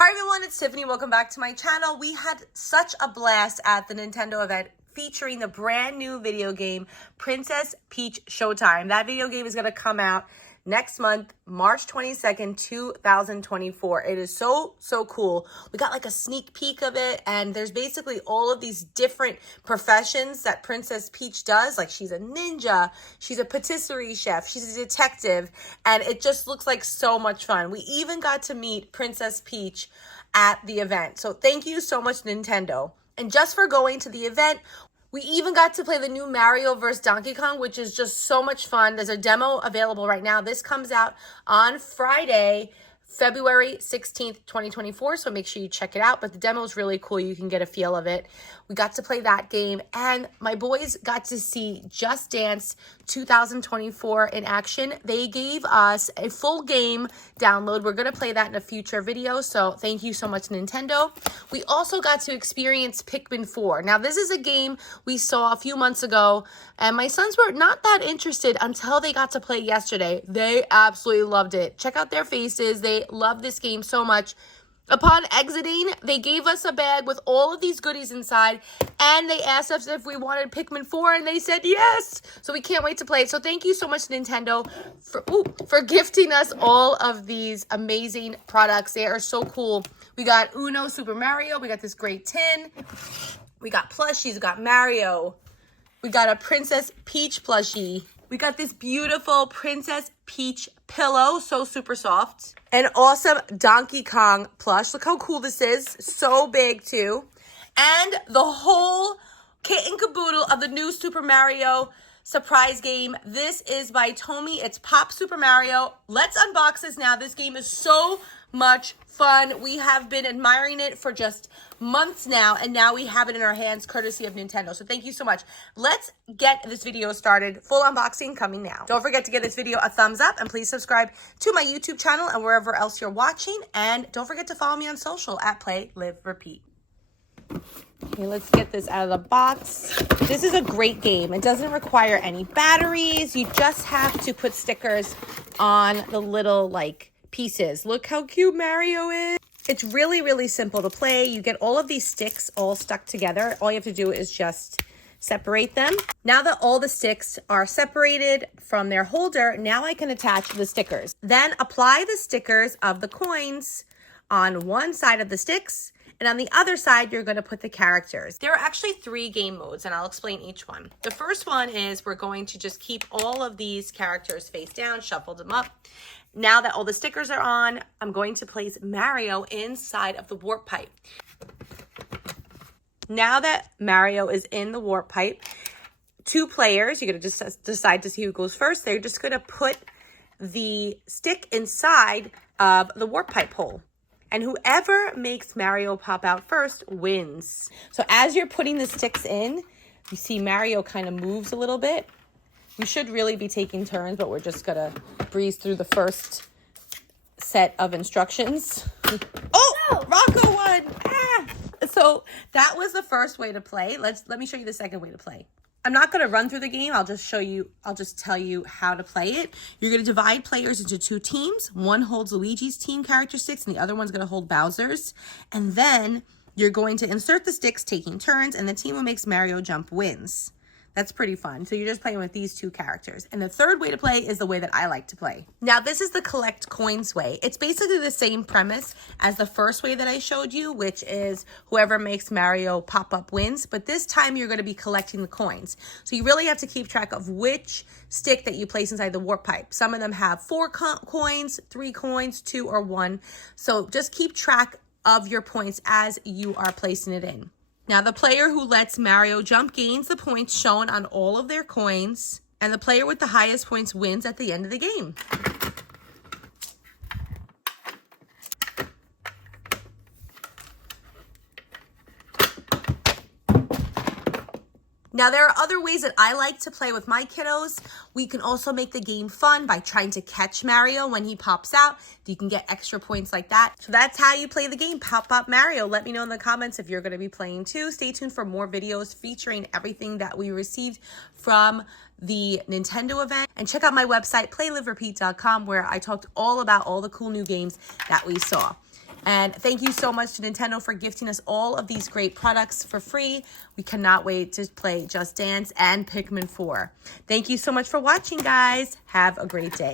Hi everyone, it's Tiffany. Welcome back to my channel. We had such a blast at the Nintendo event featuring the brand new video game, Princess Peach Showtime. That video game is going to come out next month, March 22nd, 2024. It is so cool. We got like a sneak peek of it, and there's basically all of these different professions that Princess Peach does. Like, she's a ninja, she's a patisserie chef, she's a detective, and it just looks like so much fun. We even got to meet Princess Peach at the event. So thank you so much, Nintendo. And just for going to the event, we even got to play the new Mario vs. Donkey Kong, which is just so much fun. There's a demo available right now. This comes out on Friday, February 16th, 2024, so make sure you check it out. But the demo is really cool. You can get a feel of it. We got to play that game, and my boys got to see Just Dance 2024 in action. They gave us a full game download. We're going to play that in a future video, so thank you so much, Nintendo. We also got to experience Pikmin 4. Now, this is a game we saw a few months ago, and my sons were not that interested until they got to play yesterday. They absolutely loved it. Check out their faces. They love this game so much. Upon exiting, they gave us a bag with all of these goodies inside, and they asked us if we wanted Pikmin 4, and they said yes. So we can't wait to play it. So thank you so much, Nintendo, for gifting us all of these amazing products. They are so cool. We got Uno Super Mario. We got this great tin. We got plushies. We got Mario. We got a Princess Peach plushie. We got this beautiful Princess Peach pillow, so super soft. An awesome Donkey Kong plush. Look how cool this is. So big, too. And the whole kit and caboodle of the new Super Mario surprise game. This is by Tomy. It's Pop Super Mario. Let's unbox this now. This game is so much fun. We have been admiring it for just months now, and now we have it in our hands courtesy of Nintendo. So thank you so much. Let's get this video started. Full unboxing coming now. Don't forget to give this video a thumbs up, and please subscribe to my YouTube channel and wherever else you're watching. And don't forget to follow me on social at Play, Live, Repeat. Okay, let's get this out of the box. This is a great game. It doesn't require any batteries. You just have to put stickers on the little, like, pieces. Look how cute Mario is. It's really simple to play. You get all of these sticks all stuck together. All you have to do is just separate them. Now that all the sticks are separated from their holder, now I can attach the stickers. Then apply the stickers of the coins on one side of the sticks, and on the other side, you're going to put the characters. There are actually 3 game modes, and I'll explain each one. The first one is we're going to just keep all of these characters face down, shuffle them up. Now that all the stickers are on, I'm going to place Mario inside of the warp pipe. Now that Mario is in the warp pipe, 2 players, you're going to just decide to see who goes first. They're just going to put the stick inside of the warp pipe hole. And whoever makes Mario pop out first wins. So as you're putting the sticks in, you see Mario kind of moves a little bit. We should really be taking turns, but we're just gonna breeze through the first set of instructions. Oh, no! Rocco won! Ah! So that was the first way to play. Let me show you the second way to play. I'm not gonna run through the game. I'll just tell you how to play it. You're gonna divide players into 2 teams. One holds Luigi's team character sticks, and the other one's gonna hold Bowser's. And then you're going to insert the sticks, taking turns, and the team who makes Mario jump wins. That's pretty fun. So you're just playing with these 2 characters. And the third way to play is the way that I like to play. Now, this is the collect coins way. It's basically the same premise as the first way that I showed you, which is whoever makes Mario pop up wins. But this time you're going to be collecting the coins. So you really have to keep track of which stick that you place inside the warp pipe. Some of them have 4 coins, 3 coins, 2 or 1. So just keep track of your points as you are placing it in. Now, the player who lets Mario jump gains the points shown on all of their coins, and the player with the highest points wins at the end of the game. Now, there are other ways that I like to play with my kiddos. We can also make the game fun by trying to catch Mario when he pops out. You can get extra points like that. So that's how you play the game, Pop Up Mario. Let me know in the comments if you're going to be playing too. Stay tuned for more videos featuring everything that we received from the Nintendo event. And check out my website, playliverepeat.com, where I talked all about all the cool new games that we saw. And thank you so much to Nintendo for gifting us all of these great products for free. We cannot wait to play Just Dance and Pikmin 4. Thank you so much for watching, guys. Have a great day.